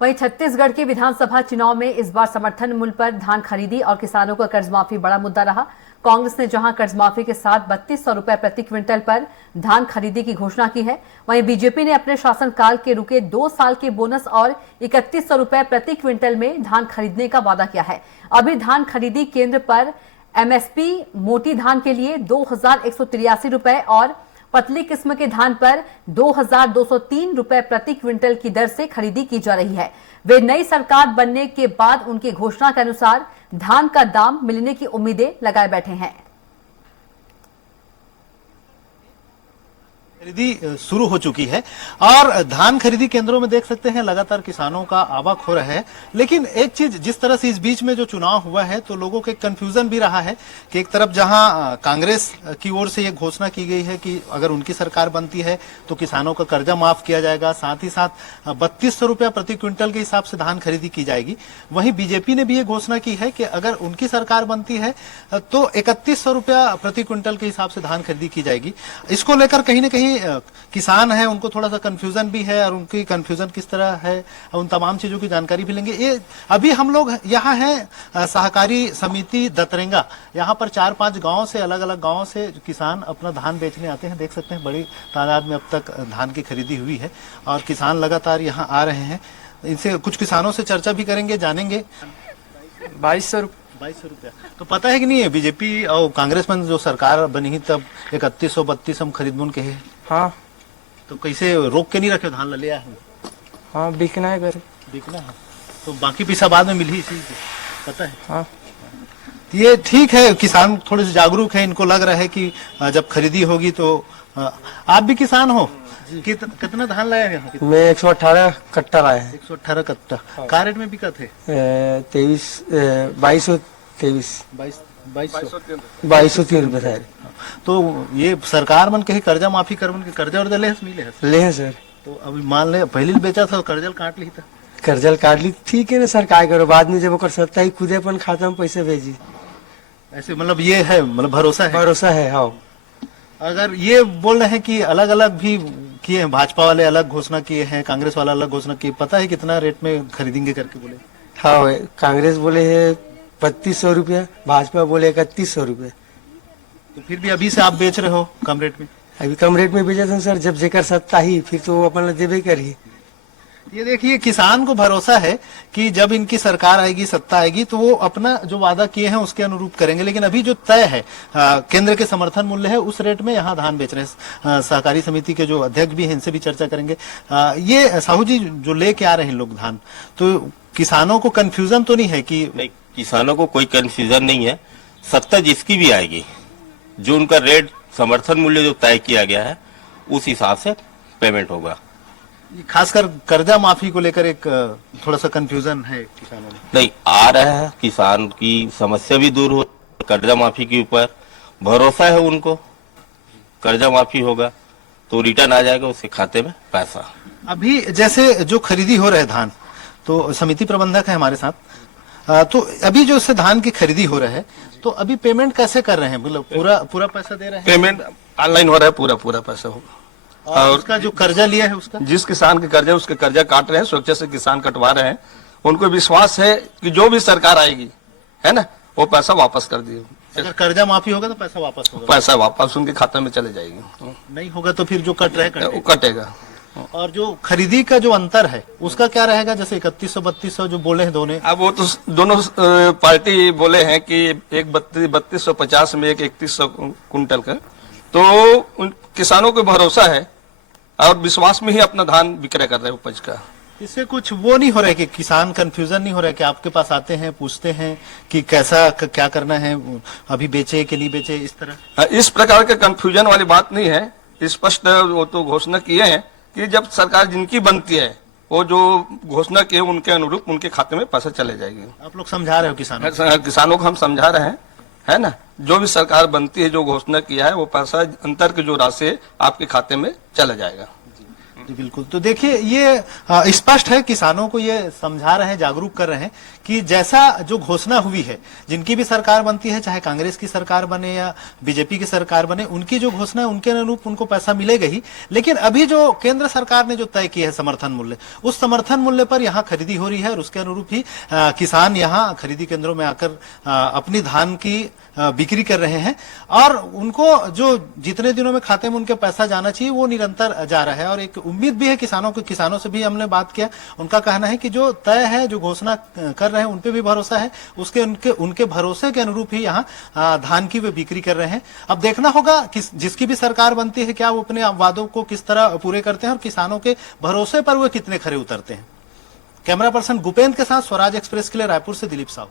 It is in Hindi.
वहीं छत्तीसगढ़ के विधानसभा चुनाव में इस बार समर्थन मूल्य पर धान खरीदी और किसानों का कर्ज माफी बड़ा मुद्दा रहा। कांग्रेस ने जहां कर्ज माफी के साथ 3200 रुपए प्रति क्विंटल पर धान खरीदी की घोषणा की है, वहीं बीजेपी ने अपने शासनकाल के रुके 2 साल के बोनस और 3100 रुपए प्रति क्विंटल में धान खरीदने का वादा किया है। अभी धान खरीदी केंद्र पर एमएसपी मोटी धान के लिए 2183 रुपए और पतली किस्म के धान पर 2203 रुपए प्रति क्विंटल की दर से खरीदी की जा रही है। वे नई सरकार बनने के बाद उनकी घोषणा के अनुसार धान का दाम मिलने की उम्मीदें लगाए बैठे हैं। खरीदी शुरू हो चुकी है और धान खरीदी केंद्रों में देख सकते हैं लगातार किसानों का आवक हो रहा है। लेकिन एक चीज, जिस तरह से इस बीच में जो चुनाव हुआ है तो लोगों के कंफ्यूजन भी रहा है कि एक तरफ जहां कांग्रेस की ओर से ये घोषणा की गई है कि अगर उनकी सरकार बनती है तो किसानों का कर्जा माफ किया जाएगा, साथ ही साथ 3200 रुपया प्रति क्विंटल के हिसाब से धान खरीदी की जाएगी। वहीं बीजेपी ने भी ये घोषणा की है कि अगर उनकी सरकार बनती है तो 3100 रुपया प्रति क्विंटल के हिसाब से धान खरीदी की जाएगी। इसको लेकर कहीं ना कहीं किसान है उनको थोड़ा सा कंफ्यूजन भी है और उनकी कंफ्यूजन किस तरह है उन तमाम चीजों की जानकारी भी लेंगे। ये अभी हम लोग यहाँ हैं सहकारी समिति दतरेंगा, यहाँ पर 4-5 गांव से, अलग अलग गांव से किसान अपना धान बेचने आते हैं। देख सकते हैं बड़ी तादाद में अब तक धान की खरीदी हुई है और किसान लगातार यहाँ आ रहे हैं। इनसे कुछ किसानों से चर्चा भी करेंगे, जानेंगे। 2200 रुपया तो पता है कि नहीं है बीजेपी और कांग्रेस में जो सरकार बनी तब 3132 हम खरीद बुन के है। हाँ, तो कैसे रोक के नहीं रखे धान ले लिया है? हाँ, बिकना है घर, बिकना है तो बाकी पैसा बाद में मिल ही इसी से, पता है। हाँ, ये ठीक है, किसान थोड़े से जागरूक है, इनको लग रहा है कि जब खरीदी होगी तो आप भी किसान हो, कितना धान लाया है? मैं 118 कट्टा लाया है। 118 कट्टा का रेट में बिका थे? 2203 रुपए था। तो ये सरकार मन कहीं कर्जा माफी कर के कर्जा और ले ले सर। तो अभी मान ले पहले बेचा था कर्जल काट ली था, कर्जल काट ली, ठीक है ना सर, काय करो बाद में जब वो कर सकता है खुद अपन खाता में पैसे भेजी। ऐसे मतलब ये है, मतलब भरोसा है, भरोसा है। हाँ, अगर ये बोल रहे हैं कि अलग अलग भी किए हैं, भाजपा वाले अलग घोषणा किए हैं, कांग्रेस वाला अलग घोषणा किए, पता है कितना रेट में खरीदेंगे करके बोले? हाँ, कांग्रेस बोले है 3200 रुपया, भाजपा बोले 3100 रुपये। तो फिर भी अभी से आप बेच रहे हो कम रेट में? अभी कम रेट में बेचा था सर, जब जेकर सत्ता ही फिर तो अपन देवे करी। ये देखिए, किसान को भरोसा है कि जब इनकी सरकार आएगी, सत्ता आएगी तो वो अपना जो वादा किए हैं उसके अनुरूप करेंगे। लेकिन अभी जो तय है केंद्र के समर्थन मूल्य है उस रेट में यहाँ धान बेच रहे हैं। सहकारी समिति के जो अध्यक्ष भी हैं इनसे भी चर्चा करेंगे। ये साहू जी जो लेके आ रहे हैं लोग धान, तो किसानों को कंफ्यूजन तो नहीं है कि? नहीं, किसानों को कोई कंफ्यूजन नहीं है। सत्ता जिसकी भी आएगी, जो उनका रेट समर्थन मूल्य जो तय किया गया है उस हिसाब से पेमेंट होगा। खासकर कर्जा माफी को लेकर एक थोड़ा सा कंफ्यूजन है किसानों में। नहीं, आ रहा है, किसान की समस्या भी दूर हो, कर्जा माफी के ऊपर भरोसा है उनको। कर्जा माफी होगा तो रिटर्न आ जाएगा उसके खाते में पैसा। अभी जैसे जो खरीदी हो रहा है धान, तो समिति प्रबंधक है हमारे साथ, तो अभी जो से धान की खरीदी हो रहा है तो अभी पेमेंट कैसे कर रहे हैं? मतलब पूरा पैसा दे रहे हैं? पेमेंट ऑनलाइन हो रहा है, पूरा पैसा होगा। और उसका जो कर्जा लिया है उसका, जिस किसान के कर्जा उसके कर्जा काट रहे हैं, सुरक्षा से किसान कटवा रहे हैं। उनको विश्वास है कि जो भी सरकार आएगी है ना, वो पैसा वापस कर दिए। अगर कर्जा माफी होगा तो पैसा वापस होगा? पैसा वापस उनके खाते में चले जाएगी। नहीं होगा तो फिर जो कट रहे वो कटेगा। और जो खरीदी का जो अंतर है उसका क्या रहेगा? जैसे 3100-3200 जो बोले हैं दोनों, अब वो तो दोनों पार्टी बोले हैं कि एक 3250 में, एक 3100 कुंटल का। तो किसानों को भरोसा है और विश्वास में ही अपना धान विक्रय कर रहे हैं उपज का। इससे कुछ वो नहीं हो रहा है कि किसान कंफ्यूजन नहीं हो रहा है कि आपके पास आते हैं, पूछते हैं कि कैसा क्या करना है, अभी बेचे कि नहीं बेचे, इस तरह? इस प्रकार के कंफ्यूजन वाली बात नहीं है। स्पष्ट वो तो घोषणा किए हैं कि जब सरकार जिनकी बनती है वो जो घोषणा की उनके अनुरूप उनके खाते में पैसा चले जाएगी। आप लोग समझा रहे हो किसानों को? हम समझा रहे हैं, है ना। जो भी सरकार बनती है, जो घोषणा किया है, वो पैसा अंतर की जो राशि है आपके खाते में चला जाएगा। जी बिल्कुल। तो देखिए ये स्पष्ट है, किसानों को ये समझा रहे हैं, जागरूक कर रहे हैं कि जैसा जो घोषणा हुई है, जिनकी भी सरकार बनती है, चाहे कांग्रेस की सरकार बने या बीजेपी की सरकार बने, उनकी जो घोषणा है उनके अनुरूप उनको पैसा मिलेगा ही। लेकिन अभी जो केंद्र सरकार ने जो तय किया है समर्थन मूल्य, उस समर्थन मूल्य पर यहाँ खरीदी हो रही है और उसके अनुरूप ही किसान यहाँ खरीदी केंद्रों में आकर अपनी धान की बिक्री कर रहे हैं और उनको जो जितने दिनों में खाते में उनके पैसा जाना चाहिए वो निरंतर जा रहा है। और एक उम्मीद भी है किसानों को, किसानों से भी हमने बात किया, उनका कहना है कि जो तय है, जो घोषणा कर रहे हैं उन पे भी भरोसा है, उसके उनके भरोसे के अनुरूप ही यहाँ धान की वे बिक्री कर रहे हैं। अब देखना होगा जिसकी भी सरकार बनती है क्या वो अपने वादों को किस तरह पूरे करते हैं और किसानों के भरोसे पर वो कितने खरे उतरते हैं। कैमरा पर्सन गुपेंद्र के साथ स्वराज एक्सप्रेस के लिए रायपुर से दिलीप साहू।